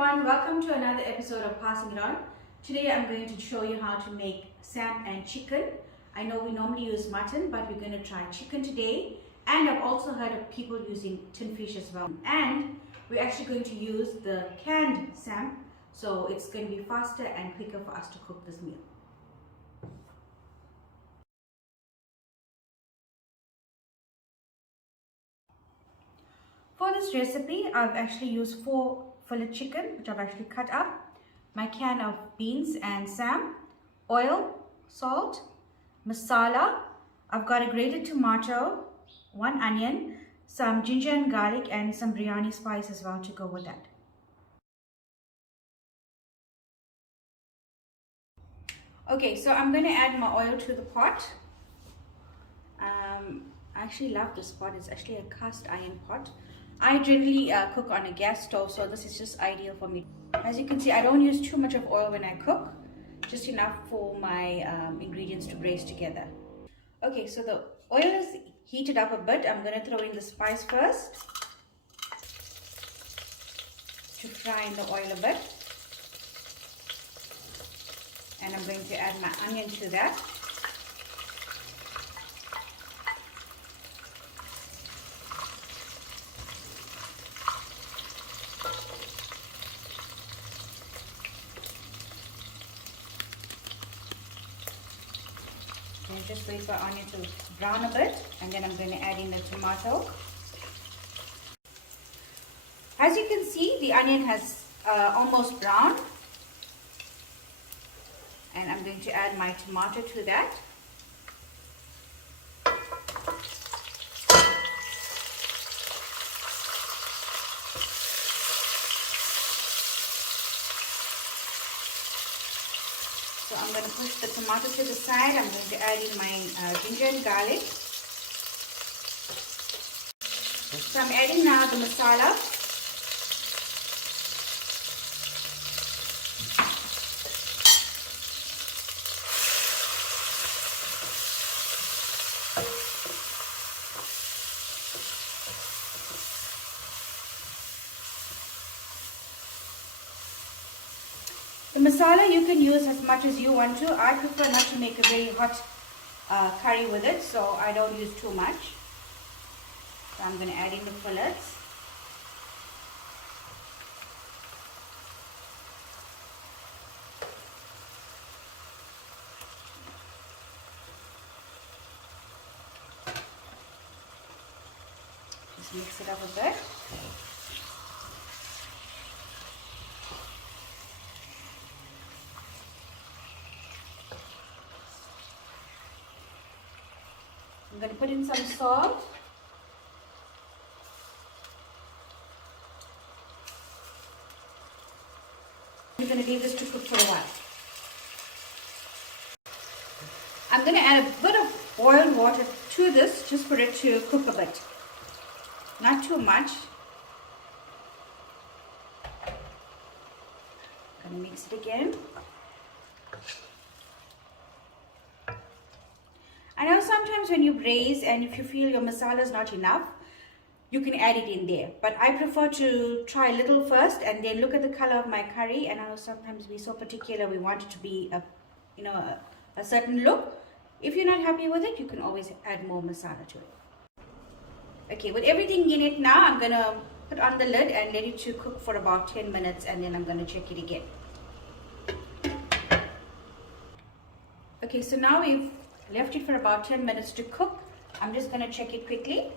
everyone, welcome to another episode of Passing It On. Today I'm going to show you how to make samp and chicken. I know we normally use mutton, but we're going to try chicken today. And I've also heard of people using tin fish as well. And we're actually going to use the canned samp, so it's going to be faster and quicker for us to cook this meal. For this recipe, I've actually used 4 fillet chicken, which I've actually cut up, my can of beans and samp, oil, salt, masala. I've got a grated tomato, 1 onion, some ginger and garlic, and some Briyani Spice as well to go with that. Okay, so I'm going to add my oil to the pot. I actually love this pot. It's actually a cast iron pot. I generally cook on a gas stove, so this is just ideal for me. As you can see, I don't use too much of oil when I cook, just enough for my ingredients to braise together. Okay, so the oil is heated up a bit. I'm going to throw in the spice first to fry in the oil a bit. And I'm going to add my onion to that. And just wait for onion to brown a bit, and then I'm going to add in the tomato. As you can see, the onion has almost browned, and I'm going to add my tomato to that. So I'm going to push the tomato to the side. I'm going to add in my ginger and garlic. So I'm adding now the masala. The masala you can use as much as you want to. I prefer not to make a very hot curry with it, so I don't use too much. So I'm going to add in the fillets. Just mix it up a bit. I'm going to put in some salt. I'm going to leave this to cook for a while. I'm going to add a bit of boiled water to this just for it to cook a bit. Not too much. I'm going to mix it again. I know sometimes when you braise and if you feel your masala is not enough, you can add it in there. But I prefer to try a little first and then look at the color of my curry. And I know sometimes we're so particular, we want it to be a certain look. If you're not happy with it, you can always add more masala to it. Okay, with everything in it now, I'm going to put on the lid and let it to cook for about 10 minutes, and then I'm going to check it again. Okay, so now we've left it for about 10 minutes to cook. I'm just going to check it quickly.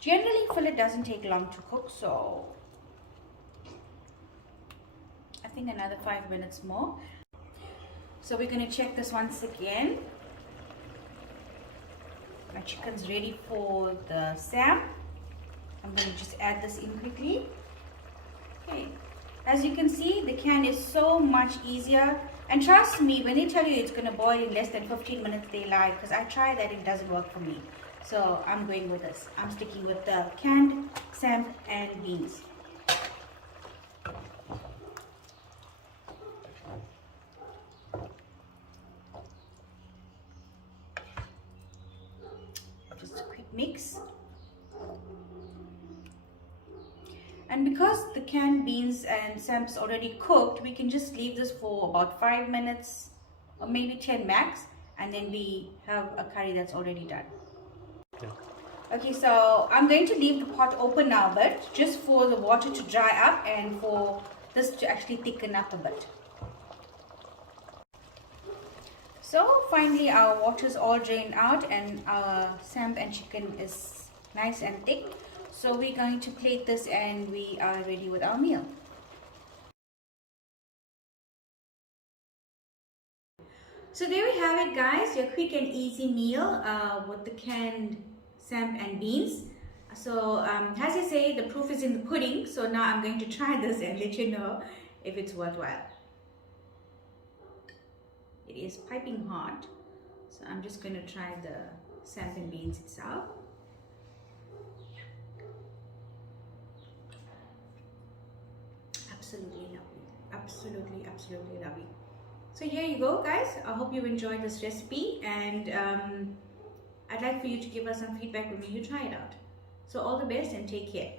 Generally, fillet doesn't take long to cook, so I think another 5 minutes more. So we're going to check this once again. My chicken's ready for the samp. I'm going to just add this in quickly. Okay. As you can see, the can is so much easier. And trust me, when they tell you it's going to boil in less than 15 minutes, they lie. Because I tried that, it doesn't work for me. So I'm going with this. I'm sticking with the canned samp and beans. Just a quick mix. And because the canned beans and samp's already cooked, we can just leave this for about 5 minutes or maybe 10 max, and then we have a curry that's already done. Yeah. Okay, so I'm going to leave the pot open now a bit, just for the water to dry up and for this to actually thicken up a bit. So finally our water is all drained out and our samp and chicken is nice and thick. So we're going to plate this and we are ready with our meal. So there we have it, guys, your quick and easy meal with the canned samp and beans. So as I say, the proof is in the pudding. So now I'm going to try this and let you know if it's worthwhile. It is piping hot, so I'm just going to try the samp and beans itself. Absolutely lovely, absolutely lovely. So here you go, guys. I hope you enjoyed this recipe, and I'd like for you to give us some feedback when you try it out. So all the best and take care.